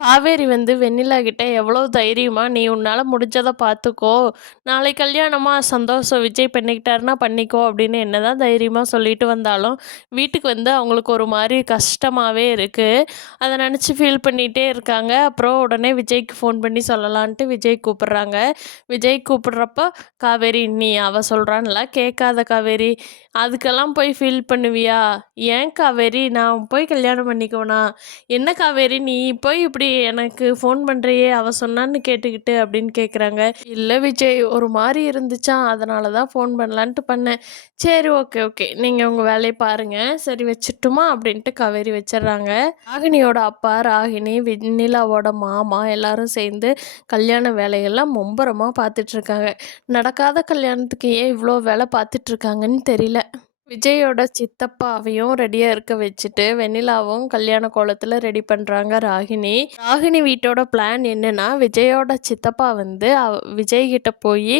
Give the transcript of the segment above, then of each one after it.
காவேரி வந்து வெண்ணிலா கிட்ட எவ்வளோ தைரியமா, "நீ உன்னால முடிஞ்சத பார்த்துக்கோ. நாளைக்கு கல்யாணமா சந்தோஷம். விஜய் பண்ணிக்கிட்டாருன்னா பண்ணிக்கோ" அப்படின்னு என்னதான் தைரியமா சொல்லிட்டு வந்தாலும், வீட்டுக்கு வந்து அவங்களுக்கு ஒரு மாரி கஷ்டமாவே இருக்கு. அத நெனச்சு ஃபீல் பண்ணிட்டே இருக்காங்க. அப்புறம் உடனே விஜய்க்கு ஃபோன் பண்ணி சொல்லலான்ட்டு விஜய் கூப்பிடுறாங்க. விஜய் கூப்பிடுறப்ப, "காவேரி நீ அவ சொல்றான்லாம் கேட்காத காவேரி. அதுக்கெல்லாம் போய் ஃபீல் பண்ணுவியா? ஏன் காவேரி நான் போய் கல்யாணம் பண்ணிக்குவனா? என்ன காவேரி நீ போய் இப்படி எனக்கு ஃபோன் பண்ணுறியே அவ சொன்னான்னு கேட்டுக்கிட்டு அப்படின்னு கேட்குறாங்க. இல்லை விஜய் ஒரு மாதிரி இருந்துச்சா அதனால தான் ஃபோன் பண்ணலான்ட்டு பண்ணேன். சரி ஓகே ஓகே நீங்கள் உங்கள் வேலையை பாருங்கள் சரி வச்சுட்டுமா அப்படின்ட்டு காவேரி வச்சிடுறாங்க. ராகினியோட அப்பா ராகினி வெண்ணிலாவோட மாமா எல்லாரும் சேர்ந்து கல்யாண வேலையெல்லாம் மும்பரமாக பார்த்துட்ருக்காங்க. நடக்காத கல்யாணத்துக்கு ஏன் இவ்வளோ வேலை பார்த்துட்ருக்காங்கன்னு தெரியல. விஜயோட சித்தப்பாவையும் ரெடியாக இருக்க வச்சுட்டு வெண்ணிலாவும் கல்யாண கோலத்தில் ரெடி பண்ணுறாங்க ராகினி. ராகினி வீட்டோட பிளான் என்னன்னா, விஜயோட சித்தப்பா வந்து விஜய்கிட்ட போய்,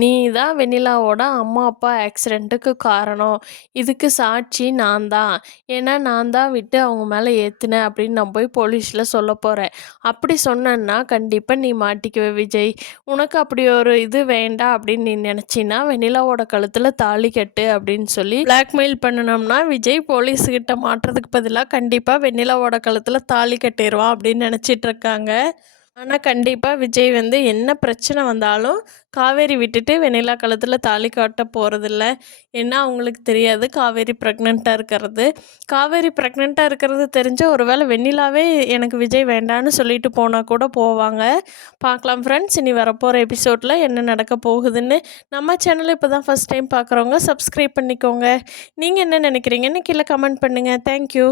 நீ தான் வெண்ணிலாவோட அம்மா அப்பா ஆக்சிடெண்ட்டுக்கு காரணம், இதுக்கு சாட்சி நான் தான், ஏன்னா நான் தான் விட்டு அவங்க மேலே ஏற்றுனேன் அப்படின்னு நான் போய் போலீஸில் சொல்ல போகிறேன். அப்படி சொன்னேன்னா கண்டிப்பாக நீ மாட்டிக்குவே விஜய். உனக்கு அப்படி ஒரு இது வேண்டாம் அப்படின்னு நீ நினச்சின்னா வெண்ணிலாவோட கழுத்தில் தாலி கட்டு அப்படின்னு சொல்லி பிளாக்மெயில் பண்ணணும்னா விஜய் போலீஸ்கிட்ட மாட்டுறதுக்கு பதிலாக கண்டிப்பாக வெண்ணிலாவோட கழுத்தில் தாலி கட்டிடுவான் அப்படின்னு நினச்சிட்டு இருக்காங்க. ஆனால் கண்டிப்பாக விஜய் வந்து என்ன பிரச்சனை வந்தாலும் காவேரி விட்டுட்டு வெண்ணிலா கழுத்தில் தாலி காட்ட போகிறதில்ல. ஏன்னா அவங்களுக்கு தெரியாது காவேரி ப்ரெக்னெண்ட்டாக இருக்கிறது. காவேரி ப்ரெக்னெண்ட்டாக இருக்கிறது தெரிஞ்ச ஒரு வேளை வெண்ணிலாவே எனக்கு விஜய் வேண்டான்னு சொல்லிட்டு போனால் கூட போவாங்க. பார்க்கலாம் ஃப்ரெண்ட்ஸ், இனி வரப்போகிற எபிசோடில் என்ன நடக்க போகுதுன்னு. நம்ம சேனலை இப்போ தான் ஃபஸ்ட் டைம் பார்க்குறவங்க சப்ஸ்கிரைப் பண்ணிக்கோங்க. நீங்கள் என்ன நினைக்கிறீங்கன்னு கீழே கமெண்ட் பண்ணுங்கள். தேங்க்யூ.